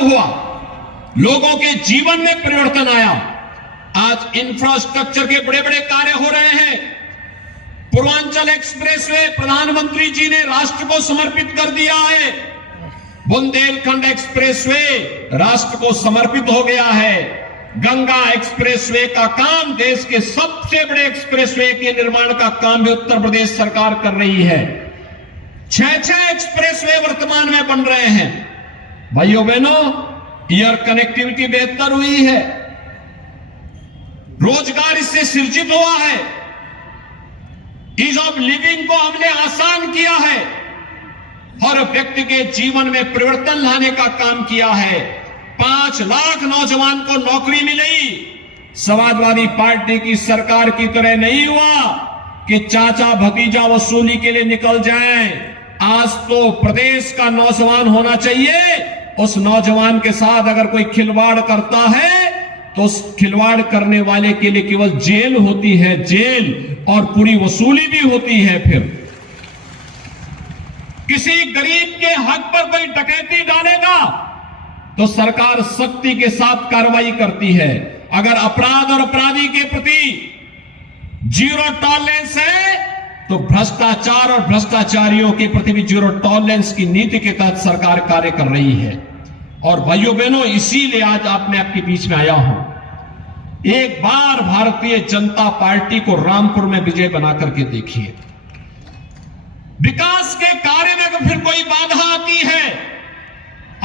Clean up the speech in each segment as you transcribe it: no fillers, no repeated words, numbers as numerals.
हुआ, लोगों के जीवन में परिवर्तन आया। आज इंफ्रास्ट्रक्चर के बड़े बड़े कार्य हो रहे हैं। पूर्वांचल एक्सप्रेसवे प्रधानमंत्री जी ने राष्ट्र को समर्पित कर दिया है। बुंदेलखंड एक्सप्रेसवे राष्ट्र को समर्पित हो गया है। गंगा एक्सप्रेसवे का काम, देश के सबसे बड़े एक्सप्रेसवे के निर्माण का काम भी उत्तर प्रदेश सरकार कर रही है। 6 एक्सप्रेसवे वर्तमान में बन रहे हैं। भाइयों बहनों, एयर कनेक्टिविटी बेहतर हुई है, रोजगार इससे सृजित हुआ है, ईज ऑफ लिविंग को हमने आसान किया है, हर व्यक्ति के जीवन में परिवर्तन लाने का काम किया है। 5 लाख नौजवान को नौकरी मिली। समाजवादी पार्टी की सरकार की तरह नहीं हुआ कि चाचा भतीजा वसूली के लिए निकल जाएं। आज तो प्रदेश का नौजवान होना चाहिए। उस नौजवान के साथ अगर कोई खिलवाड़ करता है तो उस खिलवाड़ करने वाले के लिए केवल जेल होती है, जेल, और पूरी वसूली भी होती है। फिर किसी गरीब के हक पर कोई डकैती डालेगा तो सरकार सख्ती के साथ कार्रवाई करती है। अगर अपराध और अपराधी के प्रति जीरो टॉलरेंस है तो भ्रष्टाचार और भ्रष्टाचारियों के प्रति भी जीरो टॉलरेंस की नीति के तहत सरकार कार्य कर रही है। और भाइयों बहनों, इसीलिए आज मैं आपके बीच में आया हूं। एक बार भारतीय जनता पार्टी को रामपुर में विजय बना करके देखिए। विकास के कार्य में अगर फिर कोई बाधा आती है,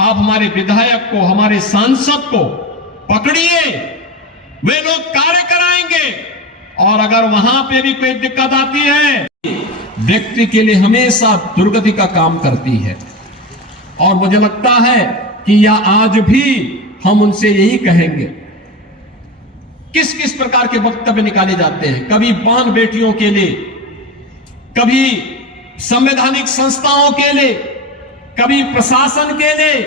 आप हमारे विधायक को, हमारे सांसद को पकड़िए, वे लोग कार्य कराएंगे। और अगर वहां पे भी कोई दिक्कत आती है, व्यक्ति के लिए हमेशा दुर्गति का काम करती है। और मुझे लगता है कि यह आज भी हम उनसे यही कहेंगे। किस किस प्रकार के वक्तव्य निकाले जाते हैं, कभी बहन बेटियों के लिए, कभी संवैधानिक संस्थाओं के लिए, कभी प्रशासन के लिए।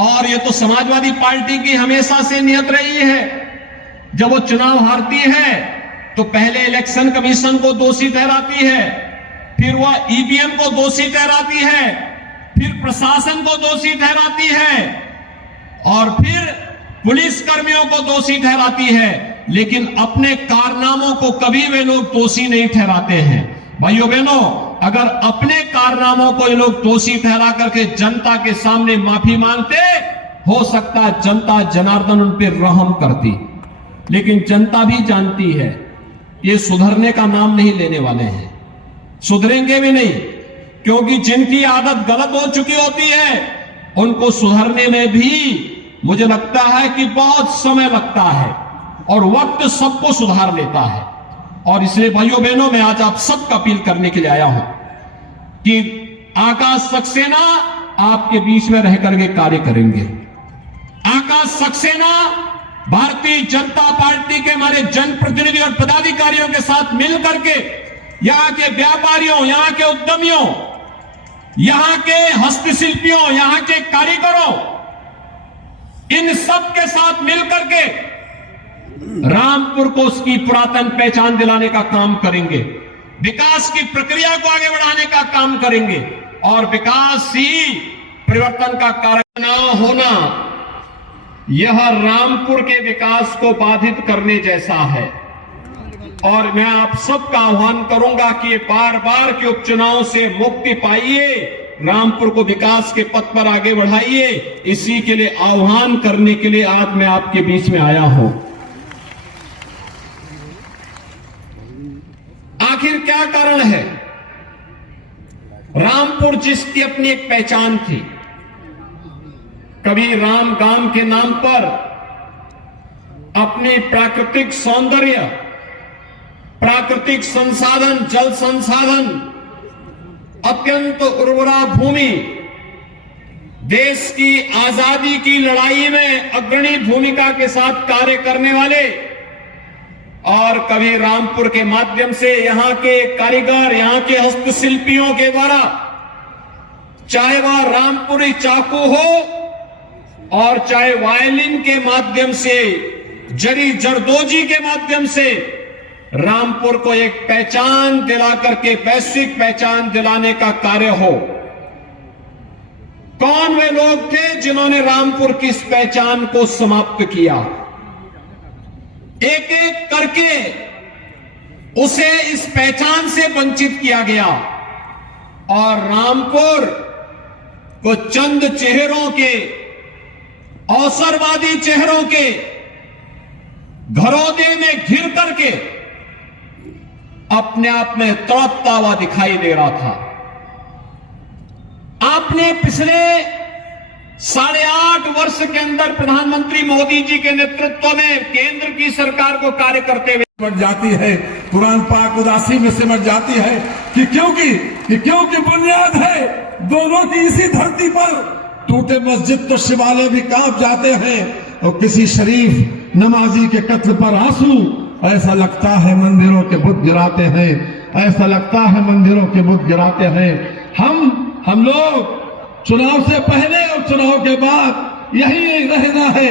और यह तो समाजवादी पार्टी की हमेशा से नियत रही है। जब वो चुनाव हारती है तो पहले इलेक्शन कमीशन को दोषी ठहराती है, फिर वह ईवीएम को दोषी ठहराती है, फिर प्रशासन को दोषी ठहराती है, और फिर पुलिस कर्मियों को दोषी ठहराती है। लेकिन अपने कारनामों को कभी वे लोग दोषी नहीं ठहराते हैं। भाइयों बहनों, अगर अपने कारनामों को ये लोग दोषी ठहरा करके जनता के सामने माफी मांगते, हो सकता है जनता जनार्दन उन पर रहम करती। लेकिन जनता भी जानती है ये सुधरने का नाम नहीं लेने वाले हैं, सुधरेंगे भी नहीं, क्योंकि जिनकी आदत गलत हो चुकी होती है उनको सुधरने में भी मुझे लगता है कि बहुत समय लगता है, और वक्त सबको सुधार लेता है। और इसलिए भाइयों बहनों, मैं आज आप सबका अपील करने के लिए आया हूं कि आकाश सक्सेना आपके बीच में रह करके कार्य करेंगे। आकाश सक्सेना भारतीय जनता पार्टी के हमारे जनप्रतिनिधि और पदाधिकारियों के साथ मिलकर के यहां के व्यापारियों, यहां के उद्यमियों, यहां के हस्तशिल्पियों, यहां के कारीगरों, इन सब के साथ मिलकर के रामपुर को उसकी पुरातन पहचान दिलाने का काम करेंगे, विकास की प्रक्रिया को आगे बढ़ाने का काम करेंगे। और विकास ही परिवर्तन का कारण न होना, यह रामपुर के विकास को बाधित करने जैसा है। और मैं आप सबका आह्वान करूंगा कि ये बार बार के उपचुनाव से मुक्ति पाइए, रामपुर को विकास के पथ पर आगे बढ़ाइए। इसी के लिए आह्वान करने के लिए आज मैं आपके बीच में आया हूं। आखिर क्या कारण है? रामपुर जिसकी अपनी एक पहचान थी, कभी राम गांव के नाम पर अपनी प्राकृतिक सौंदर्य, प्राकृतिक संसाधन, जल संसाधन, अत्यंत उर्वरा भूमि, देश की आजादी की लड़ाई में अग्रणी भूमिका के साथ कार्य करने वाले, और कभी रामपुर के माध्यम से यहां के कारीगर, यहां के हस्तशिल्पियों के द्वारा, चाहे वह रामपुरी चाकू हो और चाहे वायलिन के माध्यम से, जरी जरदोजी के माध्यम से रामपुर को एक पहचान दिला करके वैश्विक पहचान दिलाने का कार्य हो। कौन वे लोग थे जिन्होंने रामपुर की इस पहचान को समाप्त किया। एक एक करके उसे इस पहचान से वंचित किया गया और रामपुर को चंद चेहरों के, अवसरवादी चेहरों के घरौदे में घिर करके अपने आप में तड़पता हुआ दिखाई दे रहा था। आपने पिछले 8.5 वर्ष के अंदर प्रधानमंत्री मोदी जी के नेतृत्व में केंद्र की सरकार को कार्य करते हुए सिमट जाती है, कुरान पाक उदासी में सिमट जाती है कि क्योंकि बुनियाद है दोनों की इसी धरती पर। टूटे मस्जिद तो शिवालय भी कांप जाते हैं और किसी शरीफ नमाजी के कत्ल पर आंसू, ऐसा लगता है मंदिरों के बुत गिराते हैं, ऐसा लगता है मंदिरों के बुत गिराते हैं। हम लोग चुनाव से पहले और चुनाव के बाद यही रहना है।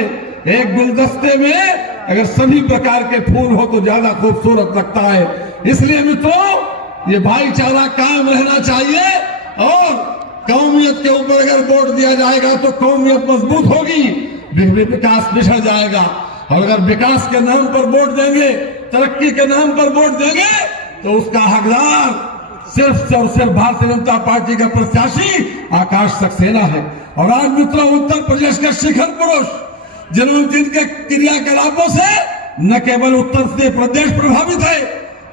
एक गुलदस्ते में अगर सभी प्रकार के फूल हो तो ज्यादा खूबसूरत लगता है। इसलिए मित्रों, ये भाईचारा कायम रहना चाहिए और कौमियत के ऊपर अगर वोट दिया जाएगा तो कौमियत मजबूत होगी, विकास बिछड़ जाएगा। और अगर विकास के नाम पर वोट देंगे, तरक्की के नाम पर वोट देंगे तो उसका हकदार सिर्फ और सिर्फ भारतीय जनता पार्टी का प्रत्याशी आकाश सक्सेना है। और आज मित्रों, उत्तर प्रदेश के शिखर पुरुष जिनके क्रियाकलापों से न केवल उत्तर प्रदेश प्रभावित है,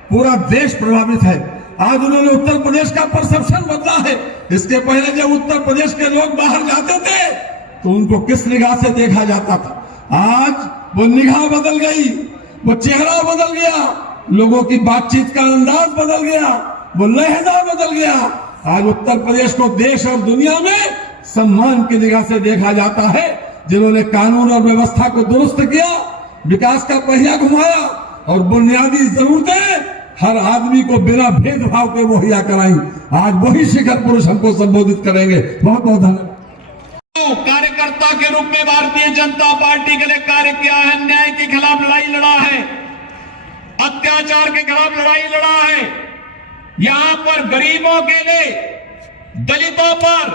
पूरा देश प्रभावित है। आज उन्होंने उत्तर प्रदेश का परसेप्शन बदला है। इसके पहले जब उत्तर प्रदेश के लोग बाहर जाते थे तो उनको किस निगाह से देखा जाता था, आज वो निगाह बदल गई, वो चेहरा बदल गया, लोगों की बातचीत का अंदाज बदल गया, वो लहजा बदल गया। आज उत्तर प्रदेश को देश और दुनिया में सम्मान की निगाह से देखा जाता है। जिन्होंने कानून और व्यवस्था को दुरुस्त किया, विकास का पहिया घुमाया और बुनियादी जरूरतें हर आदमी को बिना भेदभाव के मुहैया कराई, आज वही शिखर पुरुष हमको संबोधित करेंगे। बहुत बहुत धन्यवाद। कार्यकर्ता के रूप में भारतीय जनता पार्टी के लिए कार्य किया है, अन्याय के खिलाफ लड़ाई लड़ा है, अत्याचार के खिलाफ लड़ाई लड़ा है। यहां पर गरीबों के लिए, दलितों पर,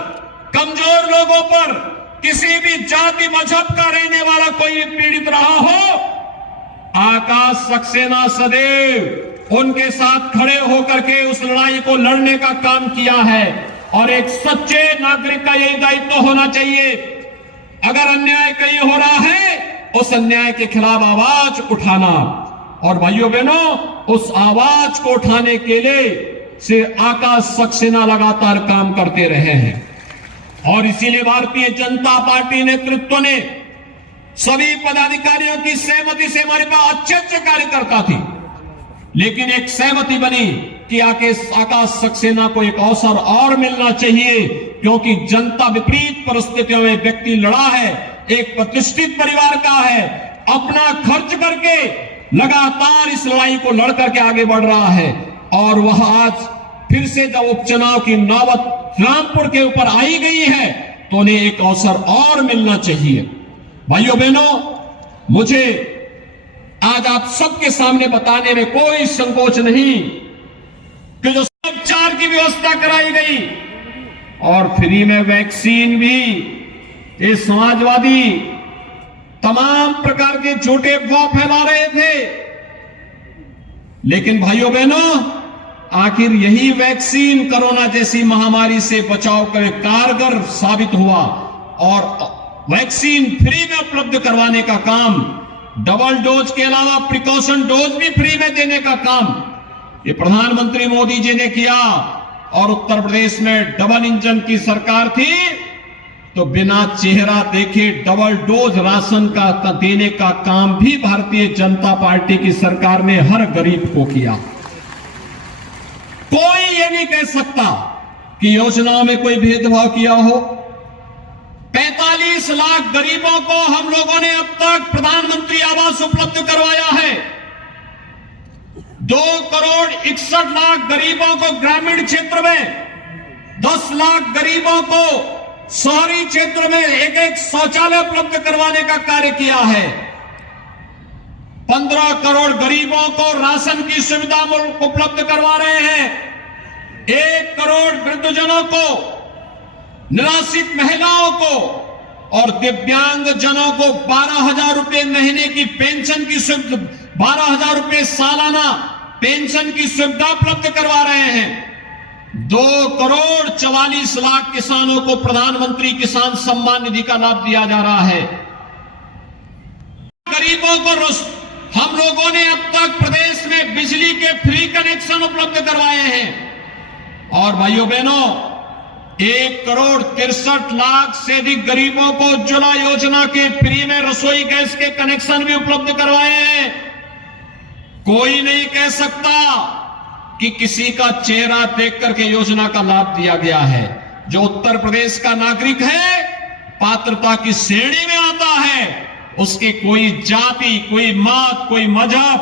कमजोर लोगों पर, किसी भी जाति मजहब का रहने वाला कोई भी पीड़ित रहा हो, आकाश सक्सेना सदैव उनके साथ खड़े होकर के उस लड़ाई को लड़ने का काम किया है। और एक सच्चे नागरिक का यही दायित्व होना चाहिए, अगर अन्याय कहीं हो रहा है उस अन्याय के खिलाफ आवाज उठाना। और भाइयों बहनों, उस आवाज को उठाने के लिए से आकाश सक्सेना लगातार काम करते रहे हैं। और इसीलिए भारतीय जनता पार्टी नेतृत्व ने सभी पदाधिकारियों की सहमति से, हमारे पास अच्छे कार्यकर्ता थी, लेकिन एक सहमति बनी कि आकाश सक्सेना को एक अवसर और मिलना चाहिए, क्योंकि जनता विपरीत परिस्थितियों में व्यक्ति लड़ा है, एक प्रतिष्ठित परिवार का है, अपना खर्च करके लगातार इस लड़ाई को लड़ करके आगे बढ़ रहा है। और वह आज फिर से जब उपचुनाव की नौबत रामपुर के ऊपर आई गई है तो उन्हें एक अवसर और मिलना चाहिए। भाइयों बहनों, मुझे आज आप सबके सामने बताने में कोई संकोच नहीं कि जो उपचार की व्यवस्था कराई गई और फ्री में वैक्सीन भी, ये समाजवादी तमाम प्रकार के झूठे अफवाह फैला रहे थे, लेकिन भाइयों बहनों, आखिर यही वैक्सीन कोरोना जैसी महामारी से बचाव कर कारगर साबित हुआ। और वैक्सीन फ्री में उपलब्ध करवाने का काम, डबल डोज के अलावा प्रिकॉशन डोज भी फ्री में देने का काम ये प्रधानमंत्री मोदी जी ने किया। और उत्तर प्रदेश में डबल इंजन की सरकार थी तो बिना चेहरा देखे डबल डोज राशन का देने का काम भी भारतीय जनता पार्टी की सरकार ने हर गरीब को किया। कोई ये नहीं कह सकता कि योजनाओं में कोई भेदभाव किया हो। 45 लाख गरीबों को हम लोगों ने अब तक प्रधानमंत्री आवास उपलब्ध करवाया है। 2 करोड़ 61 लाख गरीबों को ग्रामीण क्षेत्र में, 10 लाख गरीबों को शहरी क्षेत्र में एक शौचालय उपलब्ध करवाने का कार्य किया है। 15 करोड़ गरीबों को राशन की सुविधा उपलब्ध करवा रहे हैं। 1 करोड़ वृद्धजनों को निराश्रित महिलाओं को और दिव्यांग जनों को 12,000 रुपए महीने की पेंशन की सुविधा, 12,000 रुपए सालाना पेंशन की सुविधा उपलब्ध करवा रहे हैं। 2,44,00,000 किसानों को प्रधानमंत्री किसान सम्मान निधि का लाभ दिया जा रहा है। गरीबों को हम लोगों ने अब तक प्रदेश में बिजली के फ्री कनेक्शन उपलब्ध करवाए हैं। और भाइयों बहनों, 1,63,00,000 से अधिक गरीबों को उज्ज्वला योजना के फ्री में रसोई गैस के कनेक्शन भी उपलब्ध करवाए हैं। कोई नहीं कह सकता कि किसी का चेहरा देख करके योजना का लाभ दिया गया है। जो उत्तर प्रदेश का नागरिक है, पात्रता की श्रेणी में आता है, उसकी कोई जाति, कोई मत, कोई मजहब,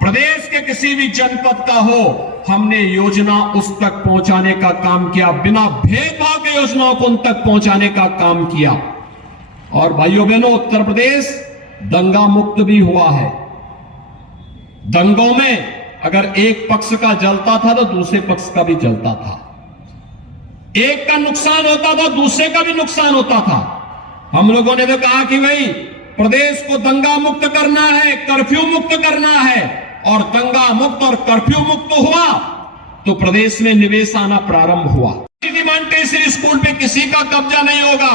प्रदेश के किसी भी जनपद का हो, हमने योजना उस तक पहुंचाने का काम किया। बिना भेदभाव के योजनाओं को उन तक पहुंचाने का काम किया। और भाइयों बहनों, उत्तर प्रदेश दंगा मुक्त भी हुआ है। दंगों में अगर एक पक्ष का जलता था तो दूसरे पक्ष का भी जलता था। एक का नुकसान होता था, दूसरे का भी नुकसान होता था। हम लोगों ने तो कहा कि भाई प्रदेश को दंगा मुक्त करना है, कर्फ्यू मुक्त करना है, और दंगा मुक्त और कर्फ्यू मुक्त हुआ तो प्रदेश में निवेश आना प्रारंभ हुआ। मॉन्टेसरी स्कूल पे किसी का कब्जा नहीं होगा।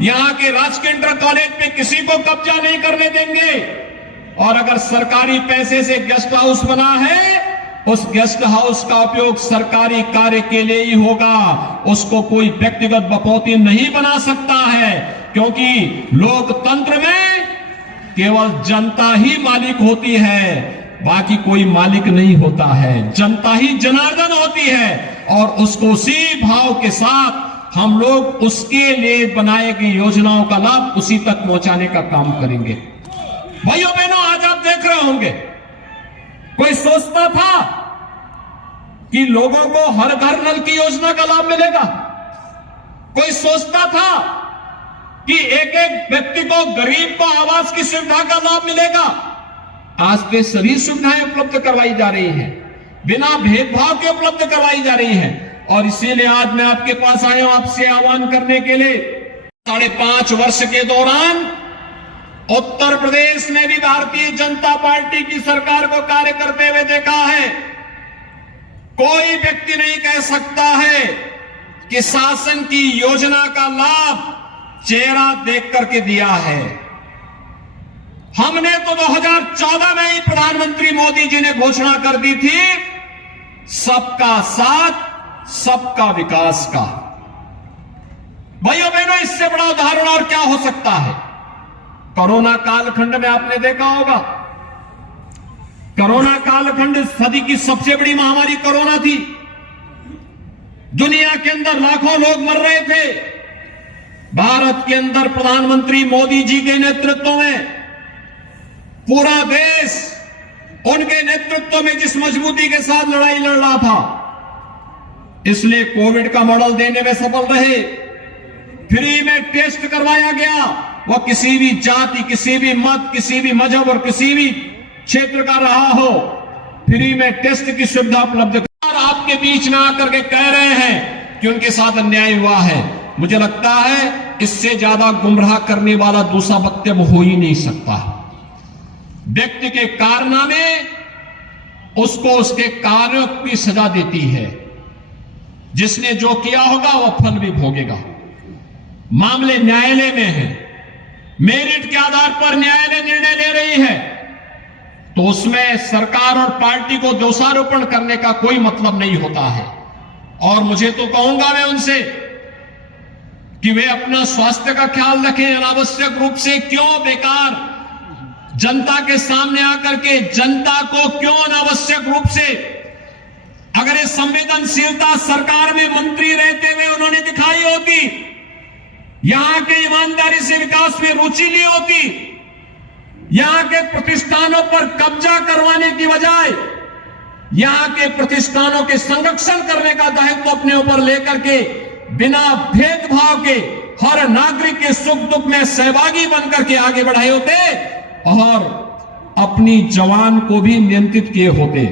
यहां के राजकीय इंटर कॉलेज पे किसी को कब्जा नहीं करने देंगे। और अगर सरकारी पैसे से गेस्ट हाउस बना है, उस गेस्ट हाउस का उपयोग सरकारी कार्य के लिए ही होगा। उसको कोई व्यक्तिगत बपौती नहीं बना सकता है, क्योंकि लोकतंत्र में केवल जनता ही मालिक होती है, बाकी कोई मालिक नहीं होता है। जनता ही जनार्दन होती है, और उसको उसी भाव के साथ हम लोग उसके लिए बनाई गई योजनाओं का लाभ उसी तक पहुंचाने का काम करेंगे। भाइयों बहनों, आज आप देख रहे होंगे, कोई सोचता था कि लोगों को हर घर नल की योजना का लाभ मिलेगा? कोई सोचता था कि एक एक व्यक्ति को, गरीब को आवास की सुविधा का लाभ मिलेगा? आज पे सभी सुविधाएं उपलब्ध करवाई जा रही हैं, बिना भेदभाव के उपलब्ध करवाई जा रही हैं। और इसीलिए आज मैं आपके पास आया हूं, आपसे आह्वान करने के लिए। 5.5 वर्ष के दौरान उत्तर प्रदेश में भी भारतीय जनता पार्टी की सरकार को कार्य करते हुए देखा है। कोई व्यक्ति नहीं कह सकता है कि शासन की योजना का लाभ चेहरा देख करके दिया है। हमने तो 2014 में ही प्रधानमंत्री मोदी जी ने घोषणा कर दी थी, सबका साथ, सबका विकास का। भाइयों बहनों, इससे बड़ा उदाहरण और क्या हो सकता है? कोरोना कालखंड में आपने देखा होगा, कोरोना कालखंड सदी की सबसे बड़ी महामारी कोरोना थी। दुनिया के अंदर लाखों लोग मर रहे थे। भारत के अंदर प्रधानमंत्री मोदी जी के नेतृत्व में पूरा देश उनके नेतृत्व में जिस मजबूती के साथ लड़ाई लड़ रहा था, इसलिए कोविड का मॉडल देने में सफल रहे। फ्री में टेस्ट करवाया गया, वह किसी भी जाति, किसी भी मत, किसी भी मजहब और किसी भी क्षेत्र का रहा हो, फ्री में टेस्ट की सुविधा उपलब्ध। और आपके बीच में आकर के कह रहे हैं कि उनके साथ अन्याय हुआ है। मुझे लगता है इससे ज्यादा गुमराह करने वाला दूसरा वक्तव्य हो ही नहीं सकता। व्यक्ति के कारनामे उसको उसके कार्यों की सजा देती है। जिसने जो किया होगा वह फल भी भोगेगा। मामले न्यायालय में है, मेरिट के आधार पर न्यायालय निर्णय ले रही है, तो उसमें सरकार और पार्टी को दोषारोपण करने का कोई मतलब नहीं होता है। और मुझे तो कहूंगा मैं उनसे कि वे अपना स्वास्थ्य का ख्याल रखें। अनावश्यक रूप से क्यों बेकार जनता के सामने आकर के जनता को क्यों अनावश्यक रूप से, अगर ये संवेदनशीलता सरकार में मंत्री रहते हुए उन्होंने दिखाई होती, यहां के ईमानदारी से विकास में रुचि ली होती, यहां के प्रतिष्ठानों पर कब्जा करवाने की बजाय यहां के प्रतिष्ठानों के संरक्षण करने का दायित्व अपने ऊपर लेकर के बिना भेदभाव के हर नागरिक के सुख दुख में सहभागी बनकर के आगे बढ़ाए होते और अपनी जवान को भी नियंत्रित किए होते।